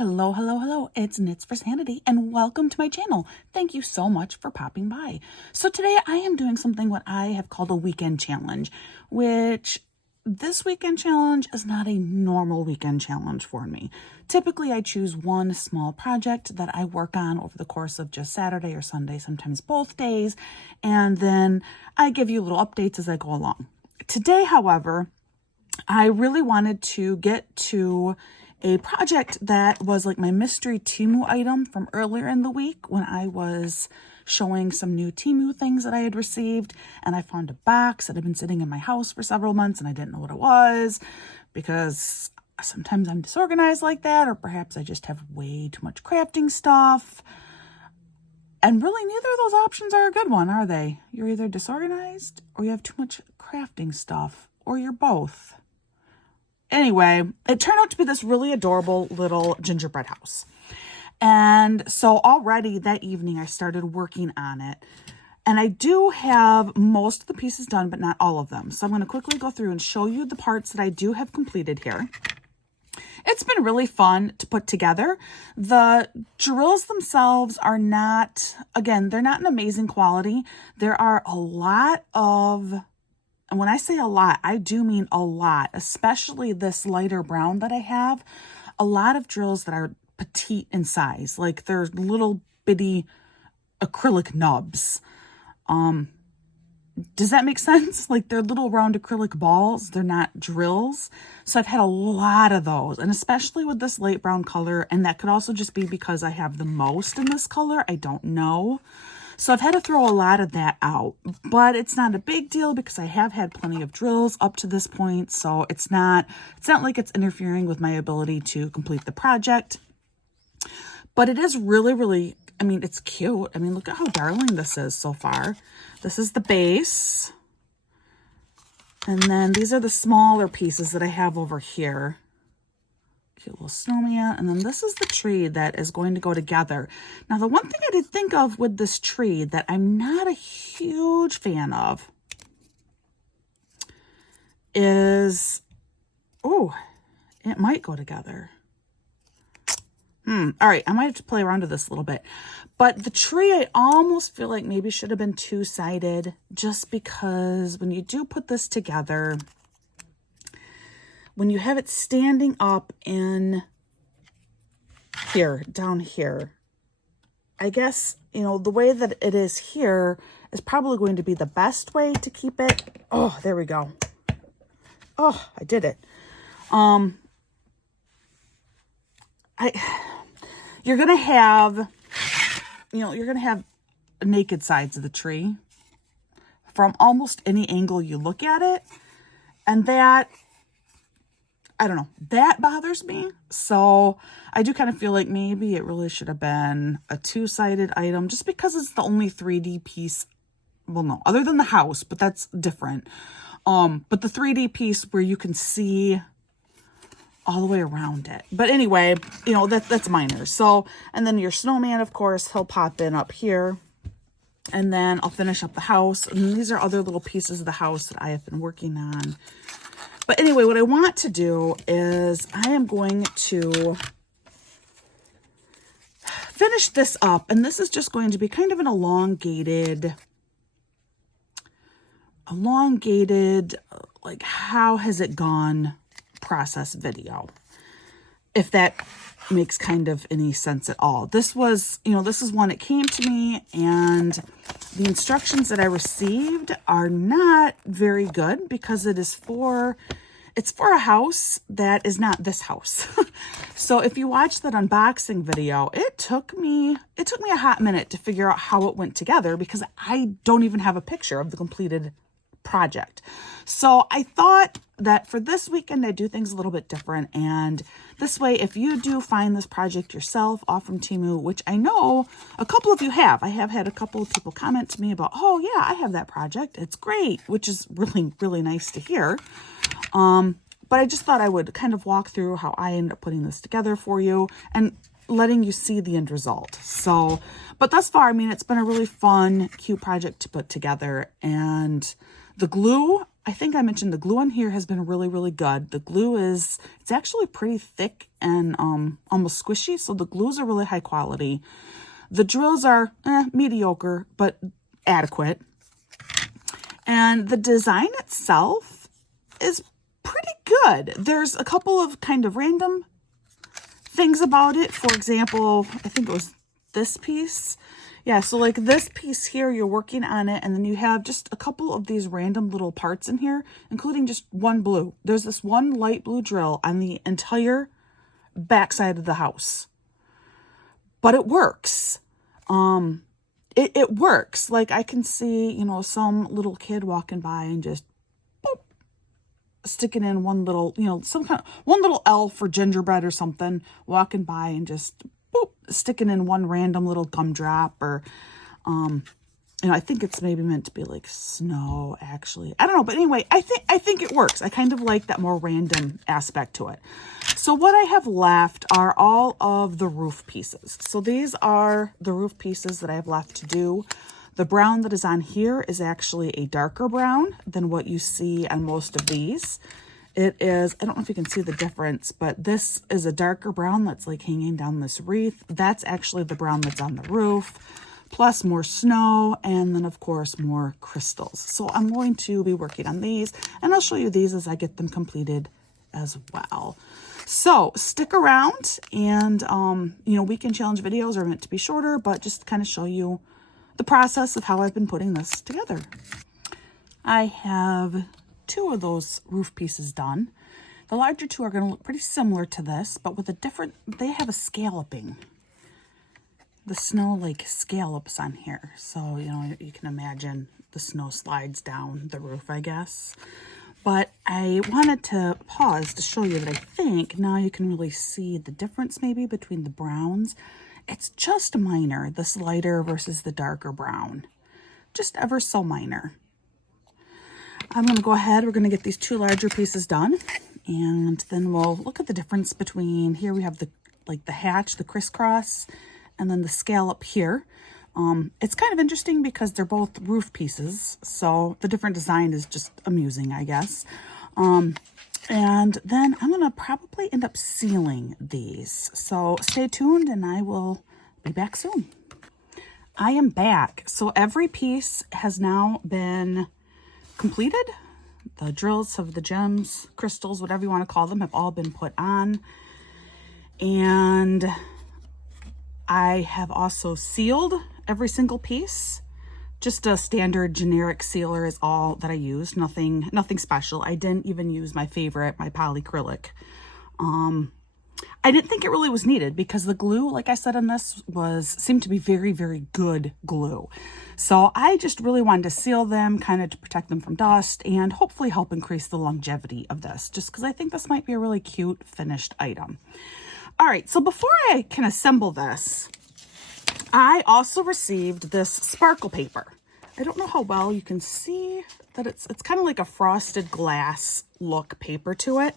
Hello, hello, hello. It's Knits for Sanity and welcome to my channel. Thank you so much for popping by. So today I am doing something what I have called a weekend challenge, which this weekend challenge is not a normal weekend challenge for me. Typically I choose one small project that I work on over the course of just Saturday or Sunday, sometimes both days, and then I give you little updates as I go along. Today, however, I really wanted to get to a project that was like my mystery TEMU item from earlier in the week when I was showing some new TEMU things that I had received, and I found a box that had been sitting in my house for several months and I didn't know what it was because sometimes I'm disorganized like that, or perhaps I just have way too much crafting stuff. And really neither of those options are a good one, are they? You're either disorganized or you have too much crafting stuff, or you're both. Anyway, it turned out to be this really adorable little gingerbread house. And so already that evening I started working on it. And I do have most of the pieces done, but not all of them. So I'm going to quickly go through and show you the parts that I do have completed here. It's been really fun to put together. The drills themselves are not, again, they're not an amazing quality. There are a lot of... And when I say a lot, I do mean a lot, especially this lighter brown that I have. A lot of drills that are petite in size, like they're little bitty acrylic nubs. Does that make sense? Like they're little round acrylic balls. They're not drills. So I've had a lot of those, and especially with this light brown color. And that could also just be because I have the most in this color. I don't know. So I've had to throw a lot of that out, but it's not a big deal because I have had plenty of drills up to this point. So it's not like it's interfering with my ability to complete the project, but it is really, really, I mean, it's cute. I mean, look at how darling this is so far. This is the base. And then these are the smaller pieces that I have over here. Cute little snowman. And then this is the tree that is going to go together. Now, the one thing I did think of with this tree that I'm not a huge fan of is, oh, it might go together. All right, I might have to play around with this a little bit. But the tree, I almost feel like maybe should have been two-sided, just because when you do put this together, when you have it standing up in here, down here, I guess, you know, the way that it is here is probably going to be the best way to keep it. Oh, there we go. Oh, I did it. You're going to have, you're going to have naked sides of the tree from almost any angle you look at it. And that, I don't know, that bothers me. So I do kind of feel like maybe it really should have been a two-sided item just because it's the only 3D piece. Well, no, other than the house, but that's different. But the 3D piece where you can see all the way around it. But anyway, that's minor. So, and then your snowman, of course, he'll pop in up here. And then I'll finish up the house. And these are other little pieces of the house that I have been working on. But anyway, what I want to do is I am going to finish this up. And this is just going to be kind of an elongated, like, how has it gone process video, if that makes kind of any sense at all. This was, this is one, it came to me, and the instructions that I received are not very good because it's for a house that is not this house. So if you watch that unboxing video, it took me a hot minute to figure out how it went together because I don't even have a picture of the completed project. So I thought that for this weekend, I'd do things a little bit different. And this way, if you do find this project yourself off from TEMU, which I know a couple of you have, I have had a couple of people comment to me about, oh yeah, I have that project. It's great, which is really, really nice to hear. But I just thought I would kind of walk through how I ended up putting this together for you and letting you see the end result. So, but thus far, I mean, it's been a really fun, cute project to put together. And the glue, I think I mentioned the glue on here has been really, really good. The glue it's actually pretty thick and almost squishy, so the glues are really high quality. The drills are mediocre, but adequate. And the design itself is pretty good. There's a couple of kind of random things about it. For example, I think it was this piece. Yeah, so like this piece here, you're working on it, and then you have just a couple of these random little parts in here, including just one blue. There's this one light blue drill on the entire backside of the house. But it works. It works. Like I can see, you know, some little kid walking by and just boop, sticking in one little, you know, one little elf or gingerbread or something, walking by and just boop, sticking in one random little gumdrop, or you know, I think it's maybe meant to be like snow, actually. I don't know, but anyway, I think it works. I kind of like that more random aspect to it. So what I have left are all of the roof pieces. So these are the roof pieces that I have left to do. The brown that is on here is actually a darker brown than what you see on most of these. It is, I don't know if you can see the difference, but this is a darker brown that's like hanging down this wreath. That's actually the brown that's on the roof, plus more snow, and then of course more crystals. So I'm going to be working on these, and I'll show you these as I get them completed as well. So stick around, and you know, weekend challenge videos are meant to be shorter, but just kind of show you the process of how I've been putting this together. I have 2 of those roof pieces done. The larger 2 are going to look pretty similar to this, but with a different, they have a scalloping. The snow like scallops on here. So, you know, you can imagine the snow slides down the roof, I guess. But I wanted to pause to show you that I think now you can really see the difference maybe between the browns. It's just minor, this lighter versus the darker brown. Just ever so minor. I'm going to go ahead, we're going to get these 2 larger pieces done, and then we'll look at the difference between, here we have the hatch, the crisscross, and then the scallop here. It's kind of interesting because they're both roof pieces, so the different design is just amusing, I guess. And then I'm going to probably end up sealing these. So stay tuned and I will be back soon. I am back. So every piece has now been completed. The drills of the gems, crystals, whatever you want to call them, have all been put on. And I have also sealed every single piece. Just a standard generic sealer is all that I used. Nothing special. I didn't even use my favorite, my polyacrylic. I didn't think it really was needed because the glue, like I said on this, seemed to be very, very good glue. So I just really wanted to seal them, kind of to protect them from dust and hopefully help increase the longevity of this, just because I think this might be a really cute finished item. All right, so before I can assemble this, I also received this sparkle paper. I don't know how well you can see that it's kind of like a frosted glass look paper to it.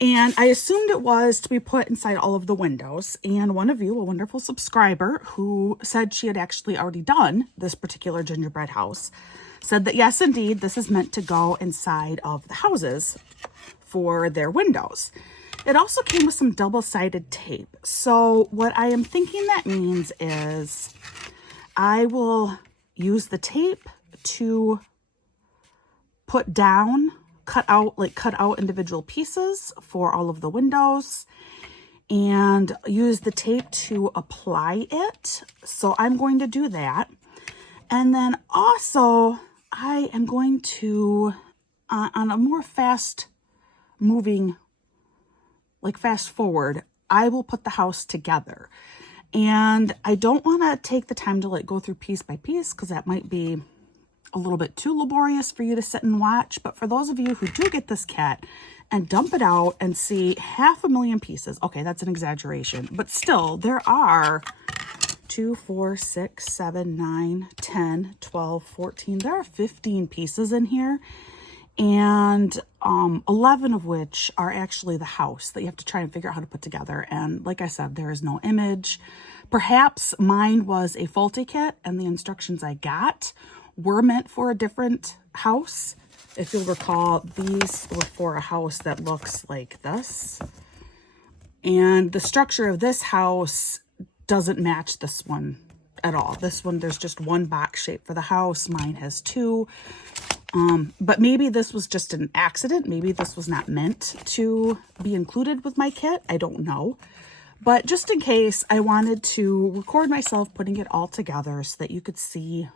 And I assumed it was to be put inside all of the windows. And one of you, a wonderful subscriber who said she had actually already done this particular gingerbread house, said that yes, indeed, this is meant to go inside of the houses for their windows. It also came with some double-sided tape. So what I am thinking that means is I will use the tape to put down, cut out individual pieces for all of the windows, and use the tape to apply it. So I'm going to do that. And then also I am going to, on a more fast moving, like fast forward, I will put the house together. And I don't want to take the time to go through piece by piece because that might be a little bit too laborious for you to sit and watch. But for those of you who do get this kit and dump it out and see 500,000 pieces, okay, that's an exaggeration, but still there are 2, 4, 6, 7, 9, 10, 12, 14, there are 15 pieces in here. And 11 of which are actually the house that you have to try and figure out how to put together. And like I said, there is no image. Perhaps mine was a faulty kit and the instructions I got were meant for a different house. If you'll recall, these were for a house that looks like this. And the structure of this house doesn't match this one at all. This one, there's just one box shape for the house. Mine has two. But maybe this was just an accident. Maybe this was not meant to be included with my kit. I don't know. But just in case, I wanted to record myself putting it all together so that you could see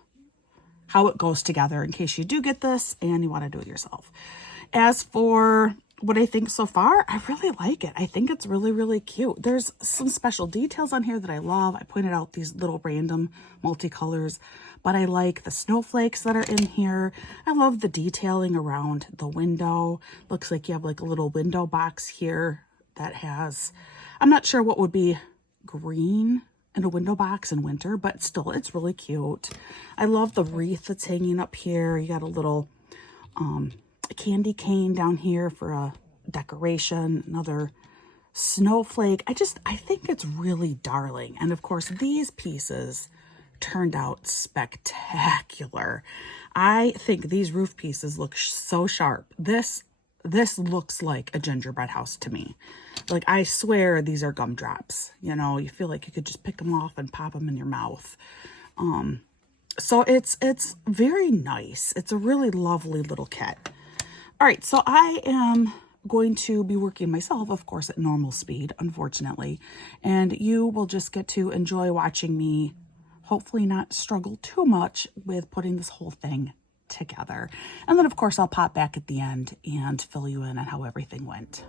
how it goes together in case you do get this and you want to do it yourself. As for what I think so far, I really like it. I think it's really, really cute. There's some special details on here that I love. I pointed out these little random multicolors, but I like the snowflakes that are in here. I love the detailing around the window. Looks like you have like a little window box here that has, I'm not sure what would be green in a window box in winter, but still, it's really cute. I love the wreath that's hanging up here. You got a little candy cane down here for a decoration, another snowflake. I think it's really darling. And of course, these pieces turned out spectacular. I think these roof pieces look so sharp. This looks like a gingerbread house to me. Like, I swear these are gumdrops. You know, you feel like you could just pick them off and pop them in your mouth. So it's very nice. It's a really lovely little kit. All right, so I am going to be working myself, of course, at normal speed, unfortunately. And you will just get to enjoy watching me hopefully not struggle too much with putting this whole thing together. And then, of course, I'll pop back at the end and fill you in on how everything went.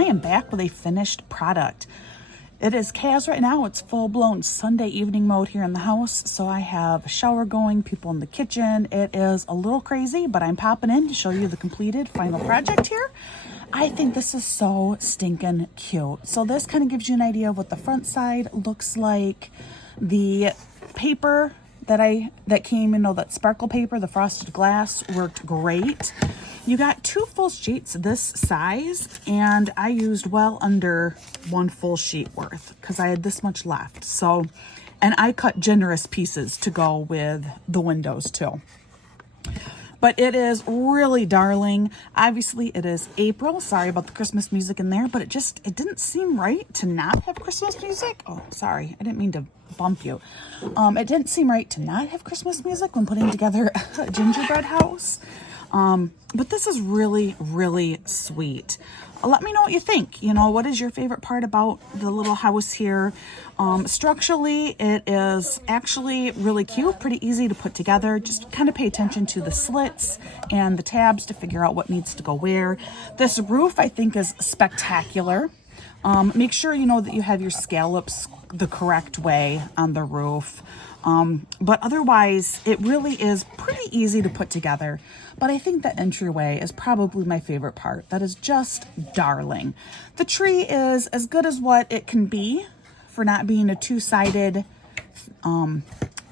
I am back with a finished product. It is chaos right now. It's full-blown Sunday evening mode here in the house. So I have a shower going, people in the kitchen. It is a little crazy, but I'm popping in to show you the completed final project here. I think this is so stinking cute. So this kind of gives you an idea of what the front side looks like. The paper that came, that sparkle paper, the frosted glass, worked great. You got 2 full sheets this size, and I used well under 1 full sheet worth because I had this much left. So, and I cut generous pieces to go with the windows too. But it is really darling. Obviously, it is April. Sorry about the Christmas music in there, but it didn't seem right to not have Christmas music. Oh, sorry. I didn't mean to bump you. It didn't seem right to not have Christmas music when putting together a gingerbread house. But this is really, really sweet. Let me know what you think. What is your favorite part about the little house here? Structurally, it is actually really cute, pretty easy to put together. Just kind of pay attention to the slits and the tabs to figure out what needs to go where. This roof, I think, is spectacular. Make sure that you have your scallops the correct way on the roof. But otherwise, it really is pretty easy to put together. But I think the entryway is probably my favorite part. That is just darling. The tree is as good as what it can be for not being a 2-sided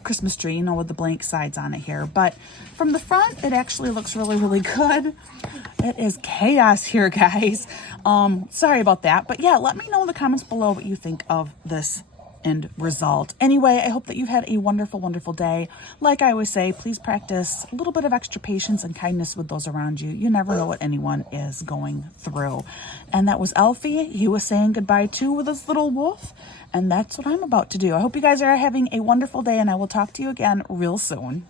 Christmas tree, with the blank sides on it here. But from the front, it actually looks really, really good. It is chaos here, guys. Sorry about that. But yeah, let me know in the comments below what you think of this end result. Anyway, I hope that you've had a wonderful, wonderful day. Like I always say, please practice a little bit of extra patience and kindness with those around you. You never know what anyone is going through. And that was Alfie. He was saying goodbye too with his little wolf. And that's what I'm about to do. I hope you guys are having a wonderful day, and I will talk to you again real soon.